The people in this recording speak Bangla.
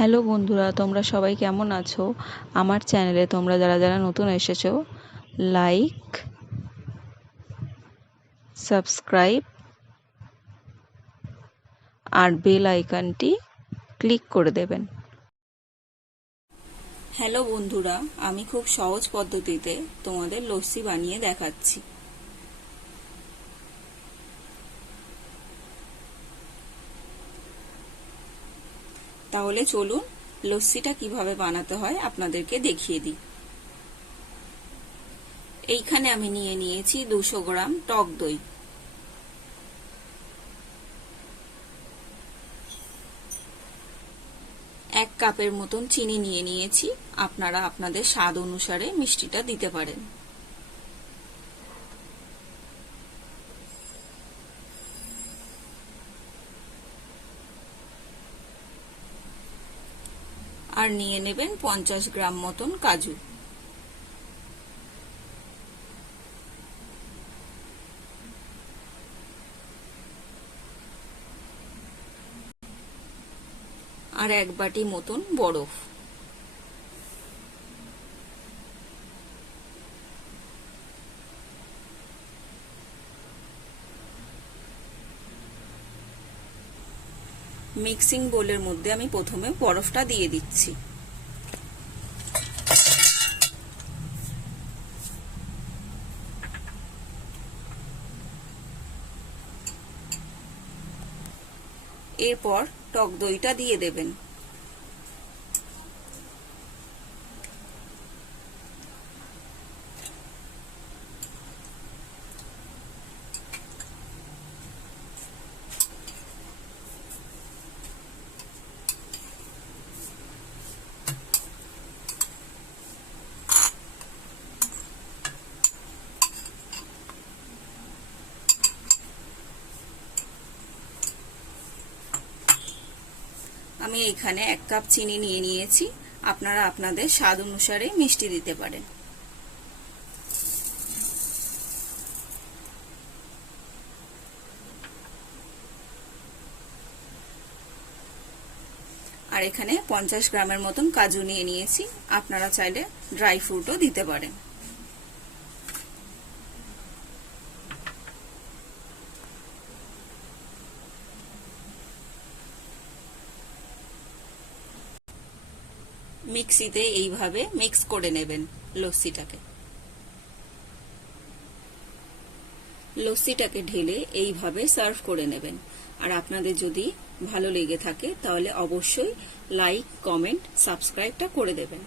হ্যালো বন্ধুরা, তোমরা সবাই কেমন আছো? আমার চ্যানেলে তোমরা যারা যারা নতুন এসেছো, লাইক, সাবস্ক্রাইব আর বেল আইকনটি ক্লিক করে দেবেন। হ্যালো বন্ধুরা, আমি খুব সহজ পদ্ধতিতে তোমাদের লস্যি বানিয়ে দেখাচ্ছি। তাহলে চলুন লস্যিটা কিভাবে বানাতে হয় আপনাদেরকে দেখিয়ে দিই। এইখানে আমি নিয়ে নিয়েছি 200 গ্রাম টক দই। এক কাপের মতন চিনি নিয়ে নিয়েছি। আপনারা আপনাদের স্বাদ অনুসারে মিষ্টিটা দিতে পারেন। আর নিয়ে নেবেন 50 গ্রাম মতন কাজু। আর 1 বাটি মতন বরফ। মিক্সিং বোলের মধ্যে আমি প্রথমে বরফটা দিয়ে দিচ্ছি। এরপর টক দইটা দিয়ে দেবেন। আমি এখানে 1 কাপ চিনি নিয়ে নিয়েছি। আপনারা আপনাদের স্বাদ অনুসারে মিষ্টি দিতে পারেন। আর এখানে 50 গ্রামের মতন কাজু নিয়ে নিয়েছি। আপনারা চাইলে ড্রাই ফ্রুটও দিতে পারেন। মিক্সিতে এইভাবে মিক্স করে নেবেন লস্যিটাকে। লস্যিটাকে ঢেলে এইভাবে সার্ভ করে নেবেন। আর আপনাদের যদি ভালো লেগে থাকে তাহলে অবশ্যই লাইক, কমেন্ট, সাবস্ক্রাইবটা করে দেবেন।